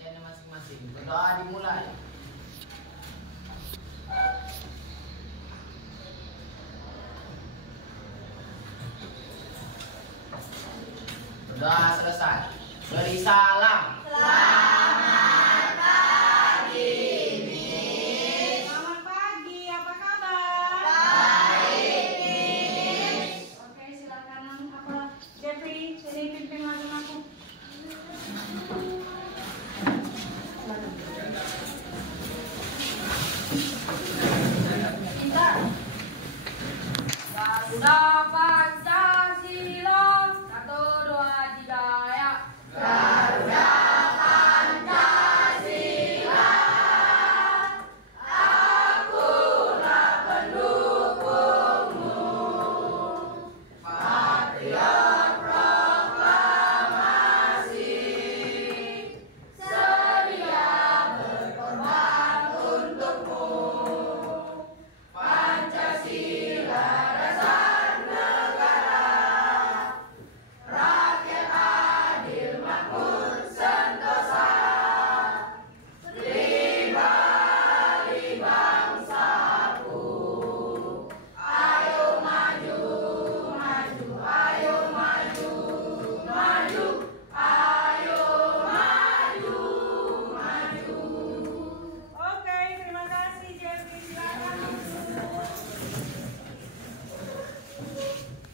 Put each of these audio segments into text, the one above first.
bacanya masing-masing. Berdoa dimulai. Berdoa selesai. Beri salam. Selamat pagi, Miss. Selamat pagi, apa kabar? Baik, Miss. Oke, silakan. Apa Jeffrey, sini pimpin lagu aku. Pintar. Garuda Pancasila, 1, 2, 3 ya. Garuda Pancasila, akulah pendukungmu. Patriot proklamasi, sedia berkorban untukmu. Pancasila dasar negara, rakyat adil makmur sentosa, pribadi bangsaku. Ayo maju, maju, ayo maju, maju, ayo maju, maju. Oke, terima kasih Jeffrey, silakan.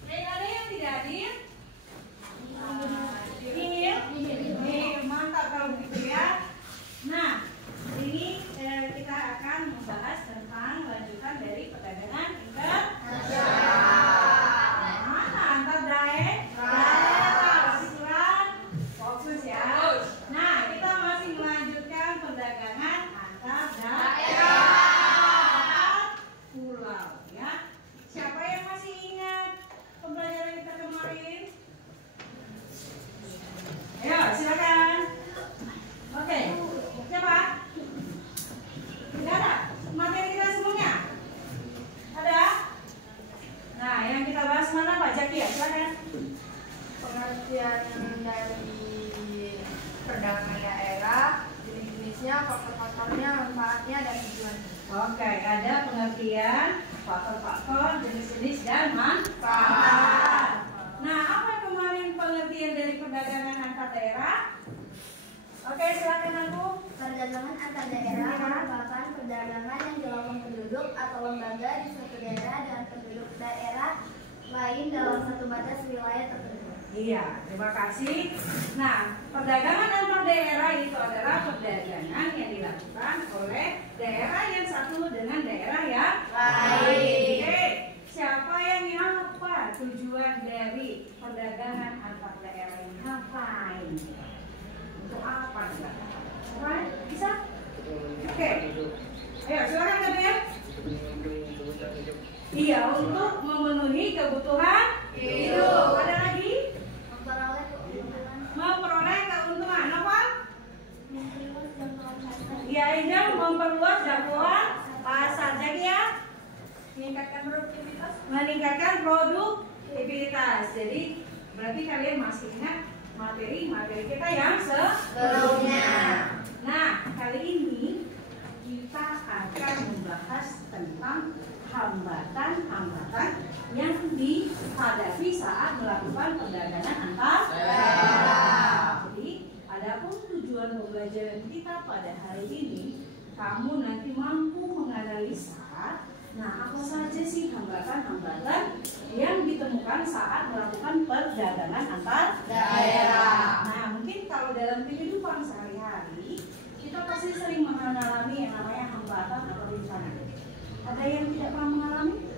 Ada yang tidak hadir? Nih, mantap kalau begitu ya. Nah, ini kita akan membahas tentang lanjutan dari perdagangan internasional. Mana antar daerah? Surat fokus ya. Nah, kita masih melanjutkan perdagangan antar daerah, pulau ya. Siapa yang masih ingat pembelajaran kita kemarin? Ayo, silakan. Oke, siapa? Tidak ada materi kita semuanya? Ada? Nah, yang kita bahas mana Pak Jaki ya? Silakan. Pengertian dari perdagangan daerah, jenis-jenisnya, faktor-faktornya, manfaatnya, dan tujuannya. Oke, ada pengertian faktor-faktor, jenis-jenis dan manfaat. Nah, apa kemarin pengertian dari perdagangan antar daerah? Oke, silakan aku. Perdagangan antar daerah merupakan perdagangan yang dilakukan penduduk atau lembaga di suatu daerah dengan penduduk daerah lain dalam satu batas wilayah tertentu. Iya, terima kasih. Nah, perdagangan antar daerah itu adalah perdagangan yang dilakukan oleh daerah yang satu dengan daerah yang lain. Oke, siapa yang apa tujuan dari perdagangan antar daerah ini? Ngapain? Untuk apa dilakukan? Bisa? Oke. Ayo, silakan Gabriel. Iya, untuk memenuhi kebutuhan hidup. Ada lagi? Memperoleh keuntungan. Memperoleh keuntungan apa? Memperluas jangkauan pasar. Iya, Angel, memperluas jangkauan pasar. Jadi ya, Meningkatkan produktivitas. meningkatkan produktivitas. Jadi berarti kalian masih ingat materi kita yang sebelumnya. Nah, kali ini kita akan membahas tentang hambatan-hambatan yang dihadapi saat melakukan perdagangan antar daerah. Jadi, adapun tujuan pembelajaran kita pada hari ini, kamu nanti mampu menganalisa, nah apa saja sih hambatan-hambatan yang ditemukan saat melakukan perdagangan antar daerah. Nah, mungkin kalau dalam kehidupan sehari-hari, kita pasti sering mengalami yang namanya hambatan atau rintangan. Ada yang tidak pernah mengalami?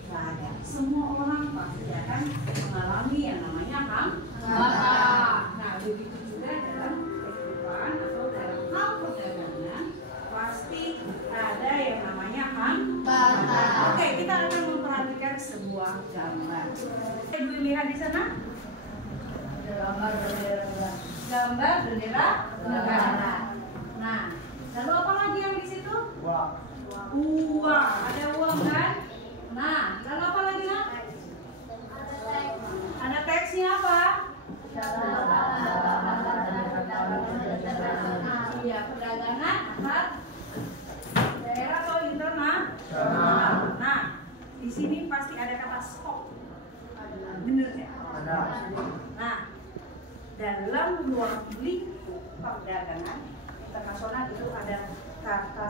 Tidak ada. Semua orang pasti akan mengalami yang namanya hambatan. Nah, begitu juga dalam kehidupan atau dalam hal perdagangan, pasti ada yang namanya hambatan. Oke, kita akan memperhatikan sebuah gambar. Ibu lihat di sana? Gambar bendera negara. Gambar bendera negara. Nah, lalu apa lagi yang di situ? Uang, ada uang kan? Nah, lalu apa lagi nak? Ada teksnya apa? luar lingkup perdagangan internasional itu ada kata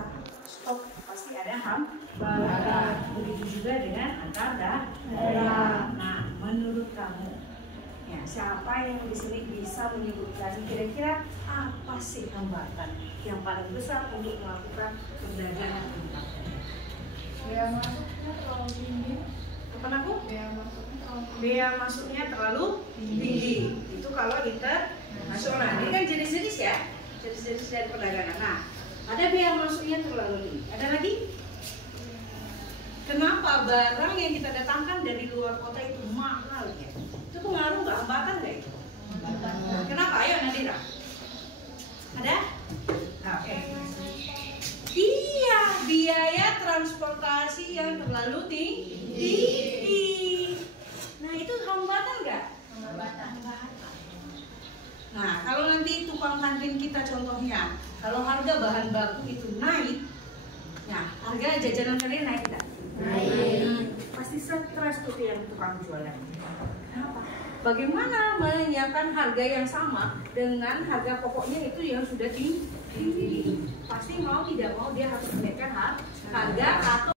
stop, pasti ada hambatan. Begitu juga dengan antar daerah. Nah, menurut kamu, ya, siapa yang di sini bisa menyebutkan kira-kira apa sih hambatan yang paling besar untuk melakukan perdagangan antar daerah? Biaya masuknya terlalu tinggi. Apa aku? Biaya masuknya terlalu tinggi. Biaya masuknya terlalu tinggi. Itu kalau internasional. Ini kan jenis-jenis ya, jenis-jenis dari perdagangan. Nah, ada biaya masuknya terlalu tinggi. Ada lagi? Kenapa barang yang kita datangkan dari luar kota itu mahal ya? Itu pengaruh nggak, hambatan nggak itu? Kenapa? Ayo Nadira. Ada? Oke. Iya, biaya transportasi yang terlalu tinggi. Nah, itu hambatan nggak? Hambatan. Nah, kalau nanti tukang kantin kita contohnya, kalau harga bahan baku itu naik, nah harga jajanan kalian naik nggak? Naik. Pasti stres tuh yang tukang jualan. Kenapa? Bagaimana menyiapkan harga yang sama dengan harga pokoknya itu yang sudah tinggi? Pasti mau tidak mau dia harus menaikkan harga atau